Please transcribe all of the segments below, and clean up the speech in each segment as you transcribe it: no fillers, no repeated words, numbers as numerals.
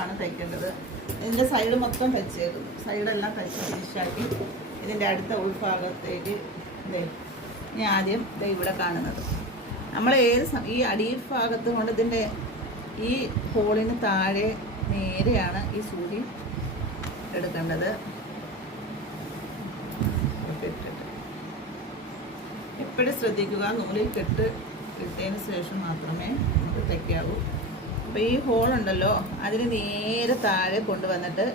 ആണ് തയ്ക്കേണ്ടത്. ഇതിൻ്റെ സൈഡ് മൊത്തം തയ്ച്ചേക്കും. സൈഡെല്ലാം തയ്ച്ച് ഫിനിഷാക്കി ഇതിൻ്റെ അടുത്ത ഉൾഭാഗത്തേക്ക് ഞാൻ ആദ്യം ഇവിടെ കാണുന്നത് നമ്മൾ ഈ അടിയിൽ ഭാഗത്ത് കൊണ്ട് ഇതിൻ്റെ ഈ ഹോളിന് താഴെ നേരെയാണ് ഈ സൂചി എടുക്കേണ്ടത്. എപ്പോഴും ശ്രദ്ധിക്കുക, നൂലിൽ കെട്ട് ഇട്ടതിന് ശേഷം മാത്രമേ നമുക്ക് തയ്ക്കാവൂ. അപ്പോൾ ഈ ഹോളുണ്ടല്ലോ അതിന് നേരെ താഴെ കൊണ്ടുവന്നിട്ട്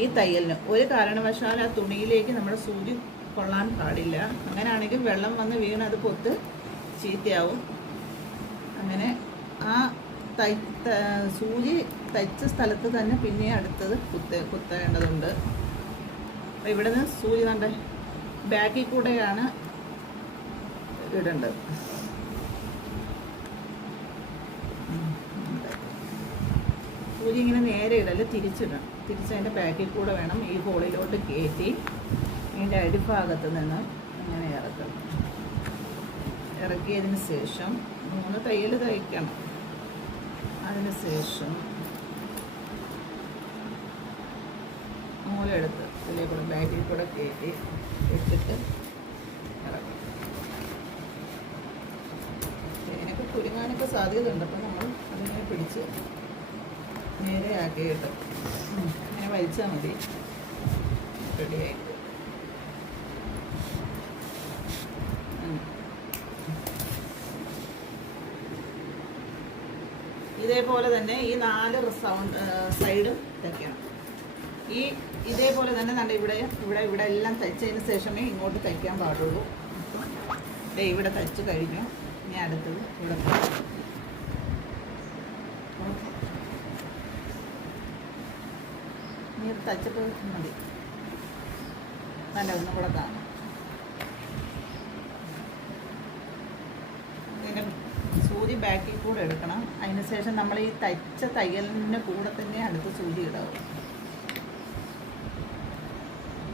ഈ തയ്യലിന് ഒരു കാരണവശാൽ ആ തുണിയിലേക്ക് നമ്മുടെ സൂചി കൊള്ളാൻ പാടില്ല. അങ്ങനെയാണെങ്കിൽ വെള്ളം വന്ന് വീണ് അത് പൊത്ത് ചീത്തയാവും. അങ്ങനെ ആ സൂചി തയ്ച്ച സ്ഥലത്ത് തന്നെ പിന്നെ അടുത്തത് കുത്തേണ്ടതുണ്ട്. അപ്പോൾ ഇവിടെ നിന്ന് സൂചി കണ്ട ബാക്കിൽ കൂടെയാണ് ഇടേണ്ടത്. സൂചി ഇങ്ങനെ നേരെ ഇടല് തിരിച്ചിടണം. തിരിച്ചതിൻ്റെ ബാക്കിൽ കൂടെ വേണം ഈ ഹോളിലോട്ട് കയറ്റി ഇതിൻ്റെ അടിഭാഗത്ത് നിന്ന് ഇങ്ങനെ ഇറക്കണം. ഇറക്കിയതിന് ശേഷം 3 തയ്യൽ തയ്ക്കണം. അതിന് ശേഷം നൂലെടുത്ത് ഇതിലേക്കൂടെ ബാക്കിൽ കൂടെ കയറ്റി ഇട്ടിട്ട് ഇറക്കണം. ഇതിനൊക്കെ കുരുങ്ങാനൊക്കെ സാധ്യതയുണ്ട്. അപ്പം നമ്മൾ അതിനെ പിടിച്ച് നേരെ ആക്കിയിട്ട് ഇങ്ങനെ വലിച്ചാൽ മതി. റെഡിയായിട്ട് ഇതേപോലെ തന്നെ ഈ 4 സൈഡും തയ്ക്കണം. ഇതേപോലെ തന്നെ നല്ല ഇവിടെ എല്ലാം തയ്ച്ചതിന് ശേഷമേ ഇങ്ങോട്ട് തയ്ക്കാൻ പാടുള്ളൂ. ഇവിടെ തയ്ച്ച് കഴിഞ്ഞു. ഇനി അടുത്തത് ഇവിടെ ഇനി തയ്ച്ചിട്ട് മതി. നല്ല ഒന്നും കൂടെ കാണും. സൂചി ബാക്കിൽ കൂടെ എടുക്കണം. അതിന് ശേഷം നമ്മൾ ഈ തയ്ച്ച തയ്യലിൻ്റെ കൂടെ തന്നെ അടുത്ത് സൂചി ഇടാവും.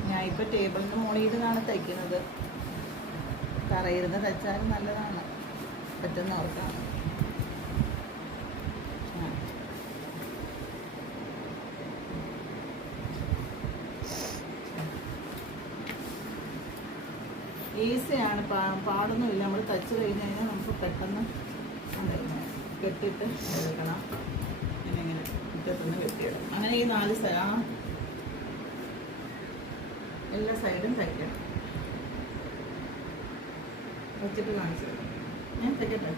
ഞാൻ ഇപ്പോൾ ടേബിളിൻ്റെ മുകളിൽ ഇരുന്നാണ് തയ്ക്കുന്നത്. തറയിരുന്ന് തയ്ച്ചാലും നല്ലതാണ്, പറ്റുന്നവർക്കാണ്. ഈസിയാണ്, പാടൊന്നുമില്ല. നമ്മൾ തയ്ച്ച് കഴിഞ്ഞ് കഴിഞ്ഞാൽ നമുക്ക് പെട്ടെന്ന് കെട്ടിയിട്ട് എടുക്കണം. ഇങ്ങനെ മുറ്റത്തുനിന്ന് കെട്ടിയിടണം. അങ്ങനെ ഈ 4 എല്ലാ സൈഡും തയ്ക്കണം. വെച്ചിട്ട് കാണിച്ചു ഞാൻ തയ്ക്കട്ടെ.